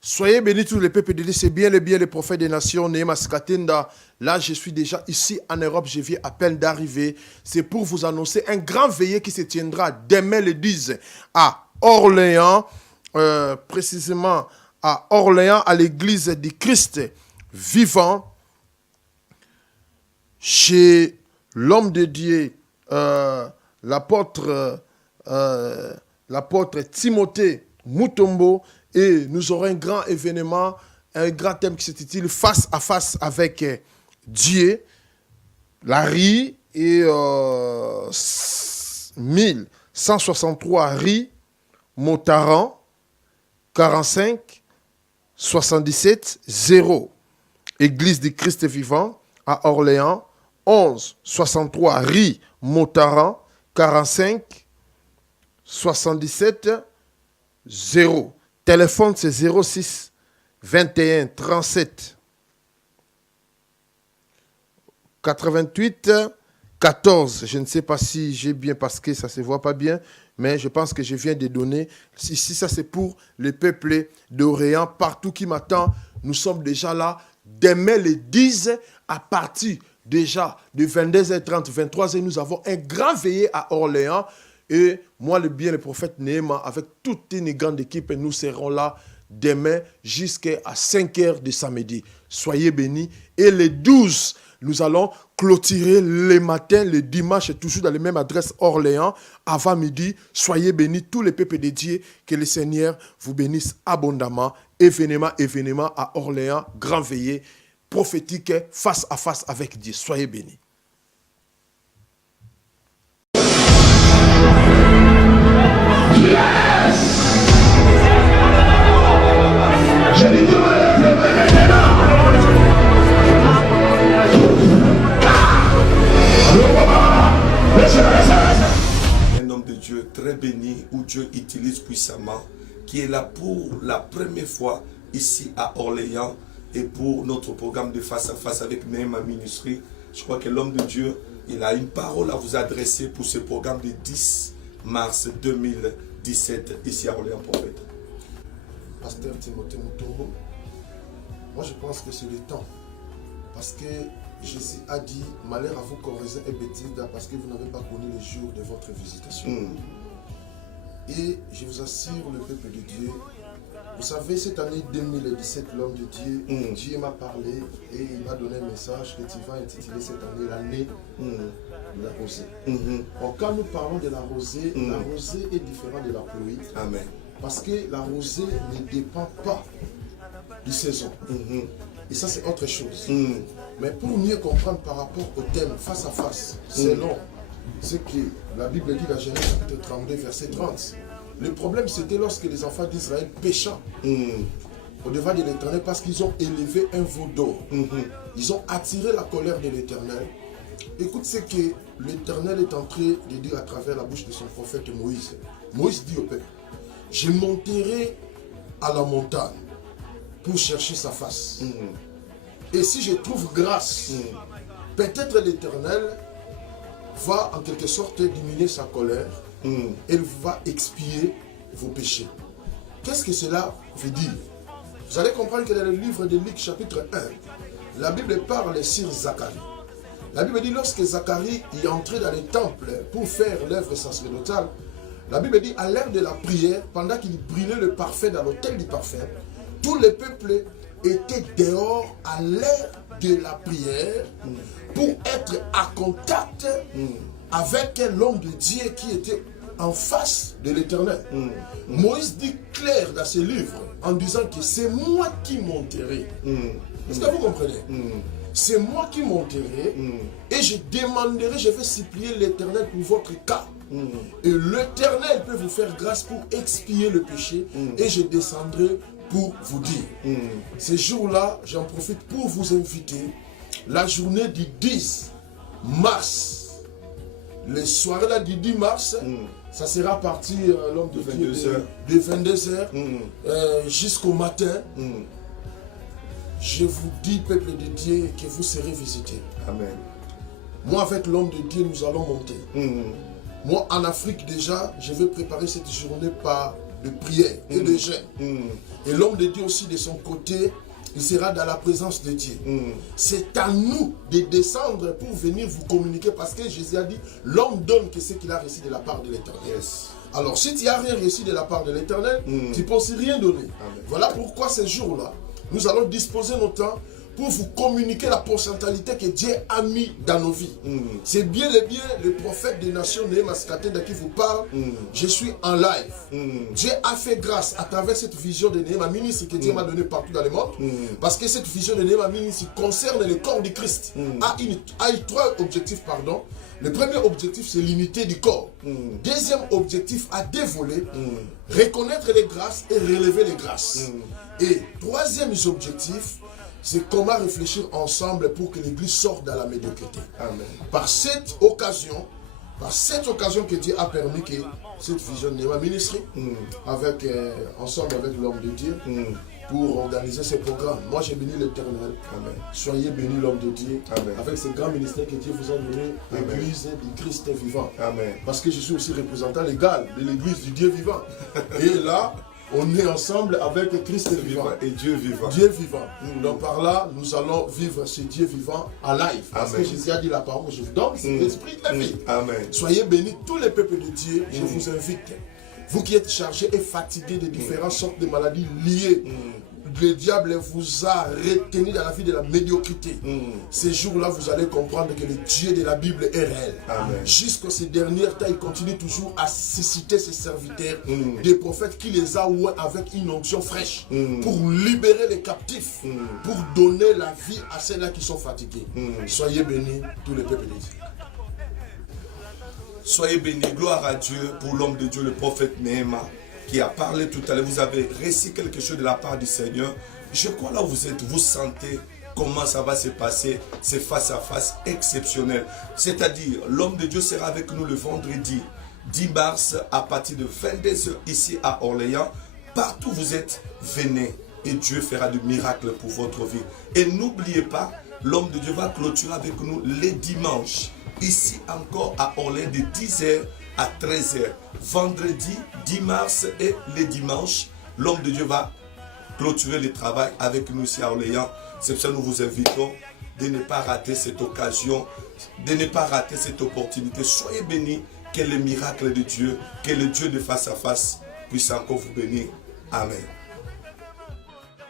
Soyez bénis tous les peuples de Dieu, c'est bien les prophètes des nations, Nehema Skatenda. Là, je suis déjà ici en Europe, je viens à peine d'arriver. C'est pour vous annoncer un grand veillée qui se tiendra demain le 10 à Orléans, précisément à Orléans, à l'église du Christ vivant, chez l'homme de Dieu, l'apôtre Timothée Mutombo. Et nous aurons un grand événement, un grand thème qui s'intitule Face à face avec Dieu. La rue et 1163 rue Motaran 45 77 0. Église du Christ vivant à Orléans, 11 63 rue Motaran 45 77 0. Téléphone, c'est 06 21 37 88 14. Je ne sais pas si j'ai bien, parce que ça ne se voit pas bien, mais je pense que je viens de donner. Ici, ça c'est pour le peuple d'Orléans, partout qui m'attend. Nous sommes déjà là. Demain, le 10, à partir déjà de 22h30, 23h, nous avons un grand veillée à Orléans. Et moi, le prophète Nehema, avec toute une grande équipe, nous serons là demain jusqu'à 5h de samedi. Soyez bénis. Et le 12, nous allons clôturer le matin, le dimanche, toujours dans la même adresse Orléans, avant midi. Soyez bénis, tous les peuples de Dieu, que le Seigneur vous bénisse abondamment. Événement à Orléans, grand veillée prophétique, face à face avec Dieu. Soyez bénis. Un homme de Dieu très béni, où Dieu utilise puissamment, qui est là pour la première fois ici à Orléans et pour notre programme de face à face avec Nehema Ministry. Je crois que l'homme de Dieu, il a une parole à vous adresser pour ce programme du 10 mars 2017 ici à Orléans, prophète. Pasteur Timothée Mutombo, moi je pense que c'est le temps. Parce que Jésus a dit, malheur à vous Corésiens et Bethsaïda, parce que vous n'avez pas connu le jour de votre visitation. Et je vous assure, le peuple de Dieu, vous savez, cette année 2017, l'homme de Dieu, Dieu m'a parlé et il m'a donné un message que tu vas intituler cette année l'année de la rosée. Donc, quand nous parlons de la rosée est différente de la pluie. Amen. Parce que la rosée ne dépend pas du saison. Et ça, c'est autre chose. Mais pour mieux comprendre par rapport au thème face à face, selon ce que la Bible dit, la Genèse chapitre 32, verset 30. Le problème, c'était lorsque les enfants d'Israël péchant au devant de l'Éternel parce qu'ils ont élevé un veau d'or. Ils ont attiré la colère de l'Éternel. Écoute ce que l'Éternel est en train de dire à travers la bouche de son prophète Moïse. Moïse dit au peuple, je monterai à la montagne pour chercher sa face. Et si je trouve grâce, peut-être l'Éternel va en quelque sorte diminuer sa colère. Elle va expier vos péchés. Qu'est-ce que cela veut dire? Vous allez comprendre que dans le livre de Luc chapitre 1, la Bible parle sur Zacharie. La Bible dit lorsque Zacharie est entré dans le temple pour faire l'œuvre sacerdotale, la Bible dit à l'heure de la prière, pendant qu'il brûlait le parfum dans l'autel du parfum, tout le peuple était dehors à l'heure de la prière pour être à contact avec l'homme de Dieu qui était en face de l'Éternel. Moïse dit clair dans ses livres en disant que c'est moi qui monterai. Est-ce que vous comprenez? C'est moi qui monterai et je demanderai, je vais supplier l'Éternel pour votre cas. Et l'Éternel peut vous faire grâce pour expier le péché et je descendrai pour vous dire. Ce jour-là, j'en profite pour vous inviter la journée du 10 mars. Les soirées là du 10 mars, ça sera à partir l'homme de 22h jusqu'au matin. Je vous dis, peuple de Dieu, que vous serez visités. Amen. Moi, avec l'homme de Dieu, nous allons monter. Moi, en Afrique déjà, je vais préparer cette journée par de prière et de jeûne. Et l'homme de Dieu aussi de son côté, il sera dans la présence de Dieu. C'est à nous de descendre pour venir vous communiquer parce que Jésus a dit, l'homme donne que ce qu'il a reçu de la part de l'Éternel. Yes. Alors si tu n'as rien reçu de la part de l'Éternel, tu ne peux aussi rien donner. Amen. Voilà pourquoi ces jours-là, nous allons disposer notre temps pour vous communiquer la potentialité que Dieu a mis dans nos vies. C'est bien le prophète des nations, Nehemias Katenda, qui vous parle. Je suis en live. Dieu a fait grâce à travers cette vision de Nehemias ministre que Dieu m'a donné partout dans le monde. Parce que cette vision de Nehemias ministre concerne le corps du Christ. A eu trois objectifs, pardon. Le premier objectif, c'est l'unité du corps. Deuxième objectif, à dévoiler, reconnaître les grâces et relever les grâces. Et troisième objectif, c'est comment réfléchir ensemble pour que l'Église sorte de la médiocrité. Amen. Par cette occasion que Dieu a permis que cette vision de ma ministrie, ensemble avec l'homme de Dieu, pour organiser ce programme. Moi, j'ai béni l'Éternel. Soyez bénis l'homme de Dieu. Amen. Avec ce grand ministère que Dieu vous a donné, l'Église du Christ vivant. Amen. Parce que je suis aussi représentant légal de l'Église du Dieu vivant. Et là, on est ensemble avec Christ vivant. Et Dieu vivant. Dieu vivant. Donc par là, nous allons vivre ce Dieu vivant en live. Parce que Jésus a dit la parole que je vous donne, c'est l'esprit de la vie. Amen. Soyez bénis tous les peuples de Dieu. Je vous invite. Vous qui êtes chargés et fatigués de différentes sortes de maladies liées. Le diable vous a retenu dans la vie de la médiocrité. Ces jours-là, vous allez comprendre que le Dieu de la Bible est réel. Jusqu'à ces derniers temps, il continue toujours à susciter ses serviteurs, des prophètes qui les a oués avec une onction fraîche, pour libérer les captifs, pour donner la vie à ceux-là qui sont fatigués. Soyez bénis, tous les peuples de Dieu. Soyez bénis, gloire à Dieu pour l'homme de Dieu, le prophète Nehemias, qui a parlé tout à l'heure. Vous avez réussi quelque chose de la part du Seigneur. Je crois là où vous êtes, vous sentez comment ça va se passer. C'est face à face exceptionnel. C'est-à-dire, l'homme de Dieu sera avec nous le vendredi 10 mars à partir de 22h ici à Orléans. Partout où vous êtes, venez et Dieu fera du miracle pour votre vie. Et n'oubliez pas, l'homme de Dieu va clôturer avec nous les dimanches. Ici encore à Orléans de 10h à 13h. Vendredi 10 mars et les dimanches, l'homme de Dieu va clôturer le travail avec nous ici à Orléans. C'est pour ça que nous vous invitons de ne pas rater cette occasion, de ne pas rater cette opportunité. Soyez bénis, que le miracle de Dieu, que le Dieu de face à face puisse encore vous bénir. Amen.